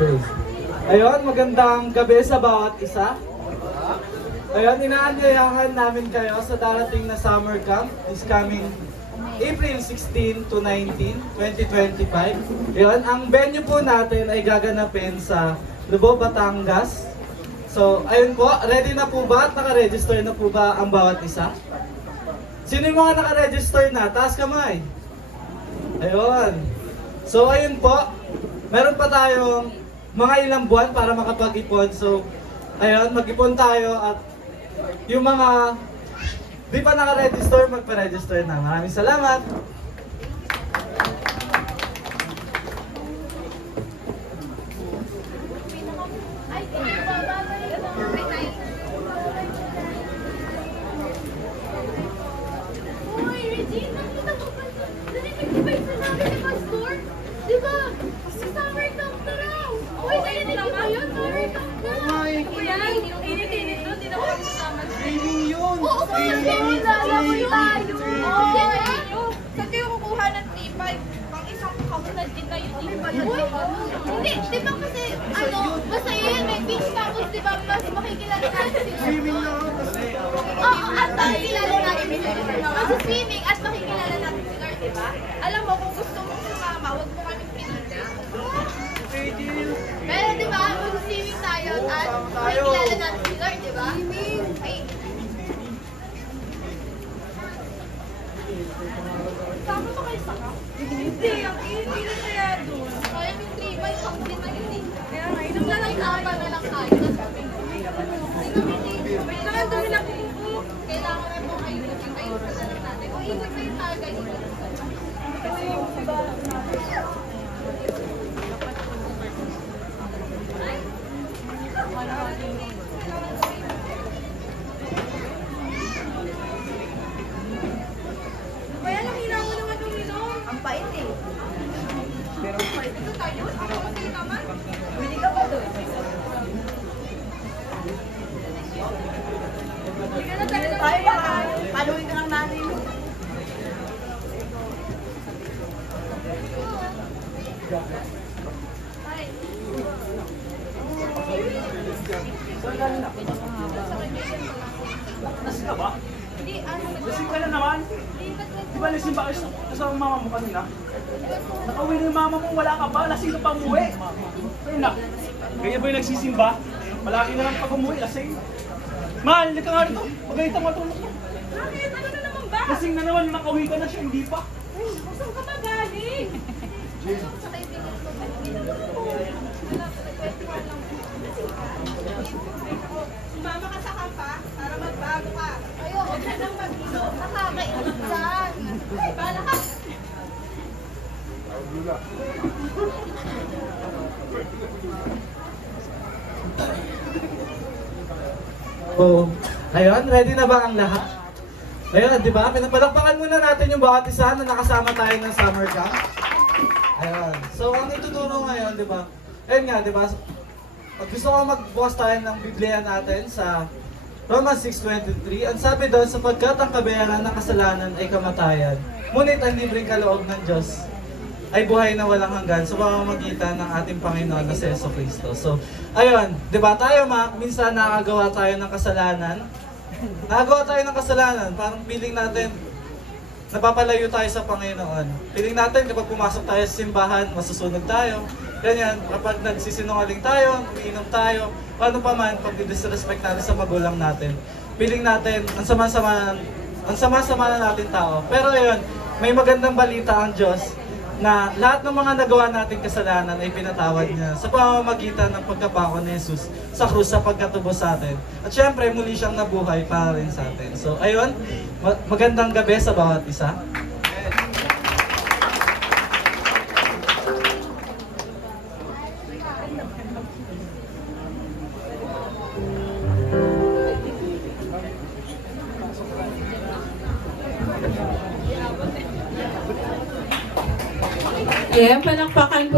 Okay. Ayun, magandang gabi sa bawat isa. Ayun, inaanyayahan namin kayo sa darating na summer camp this coming April 16 to 19, 2025. Ayun, ang venue po natin ay gaganapin sa Lubao, Batangas. So, ayun po, ready na po ba at naka-register na po ba ang bawat isa? Sino yung mga naka-register na? Taas kamay. Ayun. So, ayun po, meron pa tayong mga ilang buwan para makapag-ipon. So, ayun, mag-ipon tayo at yung mga di pa naka-register, magpa-register na. Maraming salamat! Hoy, Regine, nakita mo ba? Naninig ba yung sinabi ni Pastor? Di ba? Sa summer camp na raw. Hoy, naninig ba yun? Summer camp na. Kuya, init-init doon. Di na ako kasama. Training yun! Oo, kaya training tayo. Oo, saan kayo kukuha ng T5? Pang isang kamunad din na yun. Uy, hindi. Di ba kasi, basta yun, may beach tapos di ba, mas makikilala natin sila. Swimming na ako kasi. Oo, at makikilala natin sila. Kasi swimming at makikilala natin sila, di ba? Alam mo, kung gusto mo sumama, huwag mo kami pinili. Pwede yun. Pero di ba, mag-swimming tayo at makikilala natin sila, di ba? Ay, Sama ba kayo sa ka? Hindi, ang init kaya doon. kaya yung 3 by something na yun eh. Kaya nga, inom Nung na lang lalagnapan na lang tayo. Wait lang, ang dami na kukupo. Kailangan na itong ayusin na lang natin. O ikot na yung tagay. Kaya lang, hina mo naman uminom. Ang pait eh. Pero pait ito tayo. Ako kasi naman. Pwede ka ba doon? Hindi ka na talaga tayo. Paluin ka lang natin. Lasing ka ba? Hindi, Lasing ka na naman. Di ba lasing ba kayo kasama mama mo kanina? Nakauwi na yung mama mo, wala ka ba? Lasing ka pa umuwi. Pero na, ganyan ba yung nagsisimba? Malaki na lang pag umuwi, lasing. Mahal, hindi ka nga rito. Pagalitan mo tulog mo. Bakit? Ano na naman ba? Lasing na naman, nakauwi ka na siya, hindi pa. Saan ka ba galing? Sumama ka sa kampa para magbago ka. ayoko na nang mag-inom. Nakakainit dyan. Bala ka. So, ayun, ready na ba ang lahat? Ayun, di ba? Pinapalakpakan muna natin yung bawat isa na nakasama tayo ng summer camp. Ayun. So, ang ituturo ngayon, di ba? Ayun nga, di ba? Pag gusto ko magbukas tayo ng Biblia natin sa Romans 6:23, ang sabi doon, sapagkat ang kabayaran ng kasalanan ay kamatayan, ngunit ang libreng kaloob ng Diyos ay buhay na walang hanggan sa pamamagitan ng ating Panginoon na si Jesucristo. So, ayun, di ba tayo minsan nakagawa tayo ng kasalanan. Nakagawa tayo ng kasalanan, parang feeling natin, napapalayo tayo sa Panginoon. Feeling natin kapag pumasok tayo sa simbahan, masusunog tayo. Ganyan, kapag nagsisinungaling tayo, umiinom tayo, paano pa man pag disrespect natin sa magulang natin. Feeling natin, ang sama-sama na natin tao. Pero ayun, may magandang balita ang Diyos na lahat ng mga nagawa nating kasalanan ay pinatawad niya sa pamamagitan ng pagkapako ni Jesus sa krus sa pagkatubos sa atin. At syempre, muli siyang nabuhay para rin sa atin. So, ayun, magandang gabi sa bawat isa. Yeah, palakpakan po